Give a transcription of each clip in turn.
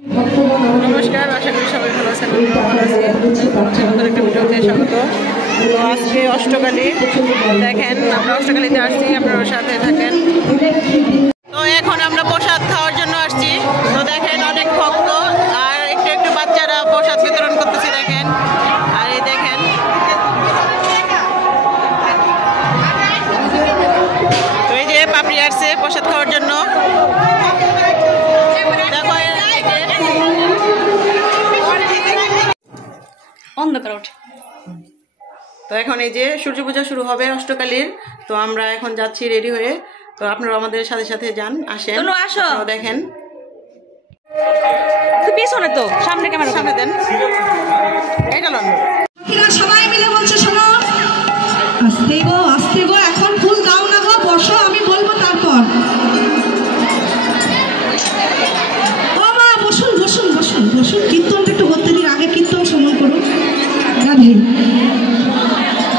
नमस्कार आशा करी सबाई भालो आছেন আমরা ভালো আছি নতুন একটা ভিডিওতে স্বাগত। তো আজকে অষ্টকালী দেখেন আমরা অষ্টকালীতে আসছি, আপনারা সাথে থাকেন। তো এখন আমরা প্রসাদ খাওয়ার জন্য আসছি। তো দেখেন অনেক ভক্ত আর একটু একটু বাচ্চারা প্রসাদ বিতরণ করতেছে দেখেন। আর এই দেখেন তো এই যে পাপড়ি আসছে প্রসাদ খাওয়ার জন্য। তো এখন এই যে সূর্য পূজা শুরু হবে অষ্টকালীর। তো আমরা এখন যাচ্ছি রেডি হয়ে। তো আপনারা আমাদের সাথে সাথে যান, আসেন, আসো দেখেন। পিছনে তো সামনে ক্যামেরা সামনে দেন, এই চলুন। সবাই মিলে বলছে শোনো, আস্তে গো এখন ফুল দাও না গো, বসো আমি বলবো তারপর। ও মা বসুন বসুন বসুন বসুন, কীর্তনটা একটু করতে দিন, আগে কীর্তন শ্রবণ করুন। রাধে।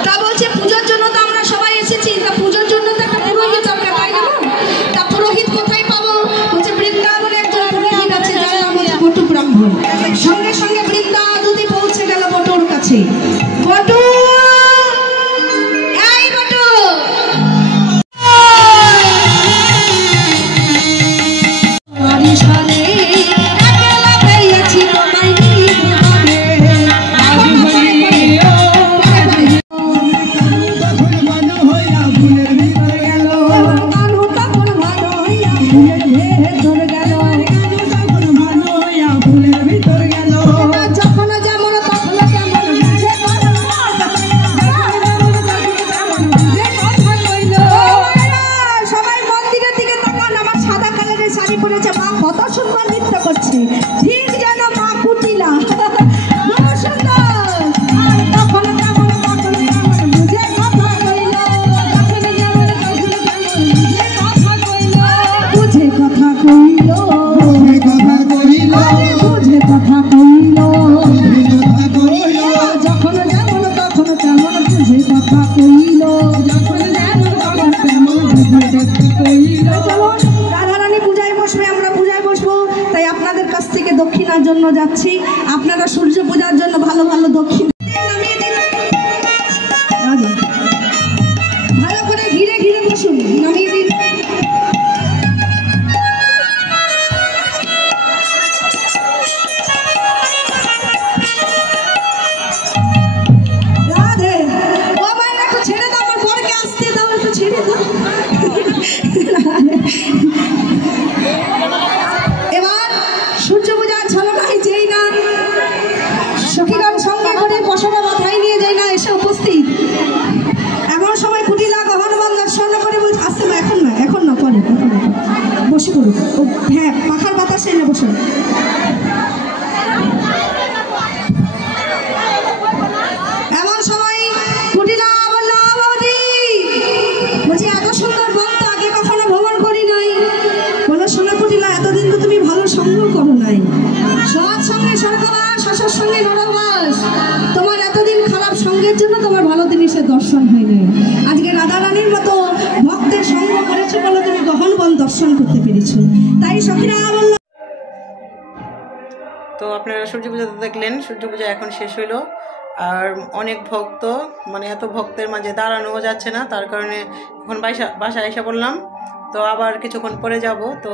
তা বলছে পুজোর জন্য তো আমরা সবাই এসেছি, তা পুজোর জন্য তো একটা পুরোহিত দরকার, তাই না? তা পুরোহিত কোথায় পাবো? বলছে বৃন্দাবনে একজন পুরোহিত আছে যার নাম হচ্ছে বটু ব্রাহ্মণ। সঙ্গে সঙ্গে বৃন্দা দুদি পৌঁছে গেল বটুর কাছে। বটু দক্ষিণার জন্য যাচ্ছি। আপনারা সূর্য পূজার জন্য ভালো ভালো দক্ষিণ ভালো করে ঘিরে ঘিরে বসুন, নামিয়ে দিন। রাধে। ও ভাই একটু ছেড়ে দাও, আমার বরকে আসতে দাও, একটু ছেড়ে দাও। এবার সূর্য পূজার ঝলকায় যেই না সখীগণ সঙ্গে করে পশরা মাথায় নিয়ে যাই না এসে উপস্থিত, এমন সময় কুটিলা গহনবল দর্শন করে বলছে আসতে না, এখন না পরে বসে পড়ুন। হ্যাঁ পাখার বাতাসে এনে বসে। এমন সময় কুটিলা বলল বৌদি, বলছি এত সুন্দর ভক্ত আগে কখনো ভ্রমণ করি নাই। বললো শোনা কুটিলা, এতদিন তো তুমি ভালো সঙ্গ করো নাই, সৎ সঙ্গে স্বর্গবাস, অসৎ সঙ্গে নরকবাস। তোমার এতদিন খারাপ সঙ্গের জন্য তোমার ভালো জিনিসের দর্শন হয়নি। আজকে রাধা রানীর মতো ভক্তের সঙ্গ করেছো বলে তুমি গহন বন দর্শন করতে পেরেছো। তাই সখীরা বলল। তো আপনারা সূর্য পূজা দেখলেন, সূর্য পূজা এখন শেষ হইলো। আর অনেক ভক্ত, মানে এত ভক্তের মাঝে দাঁড়ানো যাচ্ছে না, তার কারণে এখন বাসায় এসে বললাম। তো আবার কিছুক্ষণ পরে যাব, তো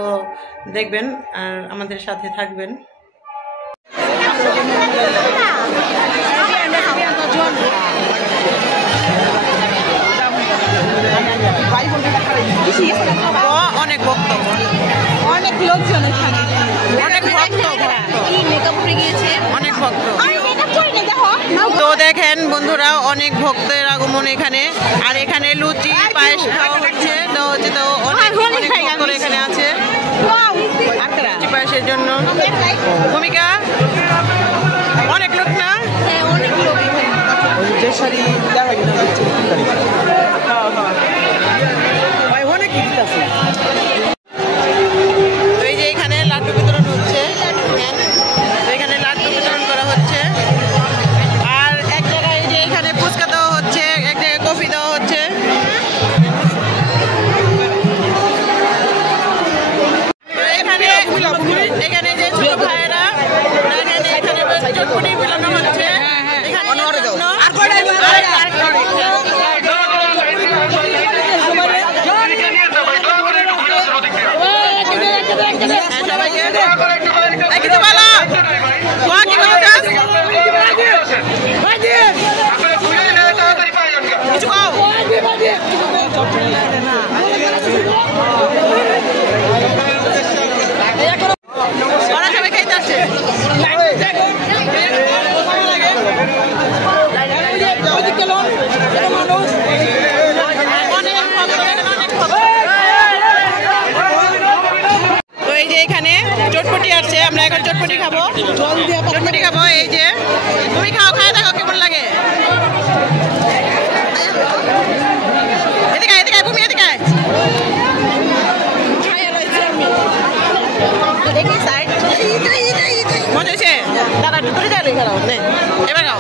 দেখবেন আর আমাদের সাথে থাকবেন। অনেক ভক্ত, অনেক লোকজন, অনেক ভক্ত, অনেক ভক্ত। তো দেখেন বন্ধুরা অনেক ভক্তের আগমন এখানে। আর এখানে লুচি পায়েস খাওয়া হচ্ছে। তো হচ্ছে তো অনেক ভক্ত এখানে আছে লুচি পায়েসের জন্য। ভূমিকা অনেক লোক না, অনেক লোক। তো এই যে এখানে লাড্ডু বিতরণ হচ্ছে, এখানে লাড্ডু বিতরণ করা হচ্ছে। আর এক জায়গায় যে এখানে ফুচকা দেওয়া হচ্ছে, এক জায়গায় কফি দেওয়া হচ্ছে। এখানে যে ছোট ভাইয়েরা চটপটি খাবো, চটপটি খাবো। এই যে তুমি খাও, খায় দেখো কেমন লাগে। এদিকে এদিকে তুমি এদিকে মজা হয়েছে। দাদা ধরে যাবে খেলাও, এবার খাও।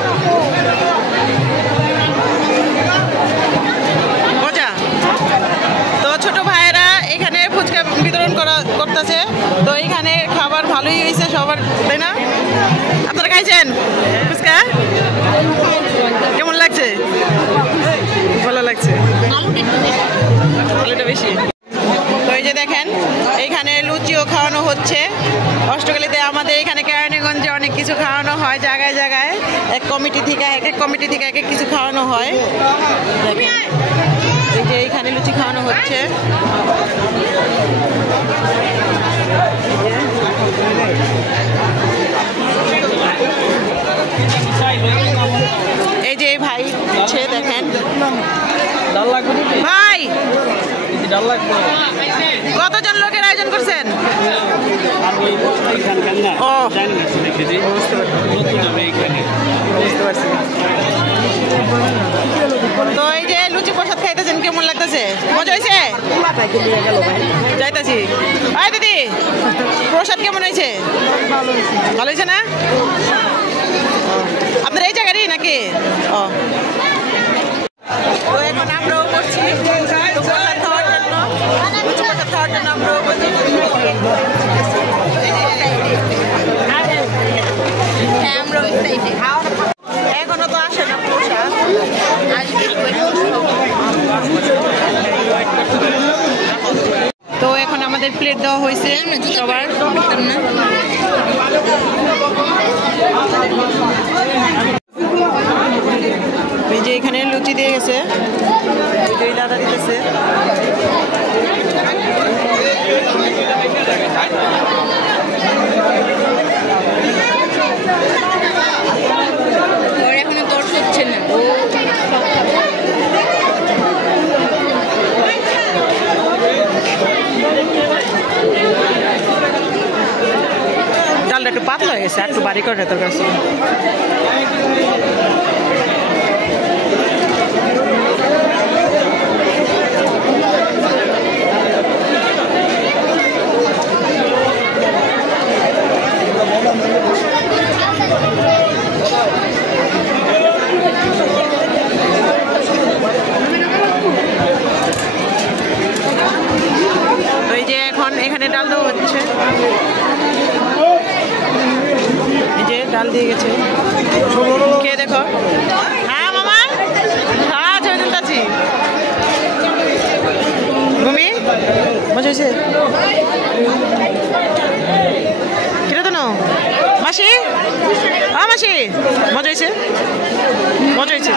মজা। তো ছোট ভাইয়েরা এখানে ফুচকা বিতরণ করতেছে। তো এখানে খাবার ভালোই হয়েছে সবার, তাই না? আপনারা খাইছেন ফুচকা? কেমন লাগছে? ভালো লাগছে, আলুটা বেশি। তো এই যে দেখেন এইখানে লুচিও খাওয়ানো হচ্ছে। অষ্টকালীতে আমাদের এখানে কেরানীগঞ্জে অনেক কিছু খাওয়ানো হয় জায়গায় জায়গায়, এক কমিটি থেকে এক এক কিছু খাওয়ানো হয়। দেখেন এই যে এইখানে লুচি খাওয়ানো হচ্ছে। এই যে ভাই হচ্ছে দেখেন ভাই, কতজন লোকের আয়োজন করছেন? তো এই যে লুচি প্রসাদ খাইতেছেন, কেমন লাগতেছে? মজা হয়েছে? যাইতেছি। আয় দিদি, প্রসাদ কেমন হয়েছে? ভালো হয়েছে না? আপনার এই জায়গারই নাকি? ও, তো এখন আমরাও করছি প্রসাদ খাওয়ার জন্য, প্রসাদ খাওয়ার জন্য আমরাও করছি। এখনো তো আসে না প্রসাদ। তো এখন আমাদের প্লেট দেওয়া হয়েছে সবার। এই যে এখানে লুচি দিয়ে গেছে, দাদা দিতেছে। এখনো দর্শ হচ্ছে না। ডালটা একটু পাতলা হয়ে গেছে, একটু বাড়ি করে তোর কাছে। এই যে এখন এখানে ডাল দেওয়া হচ্ছে, এই যে ডাল দিয়ে গেছে। কে দেখো, হ্যাঁ মামা, হ্যাঁ ছবি তুলতেছি। ভূমি মজা হয়েছে? কিরে তো মাসি, হ্যাঁ মাসি মজা হয়েছে? মজা হয়েছে।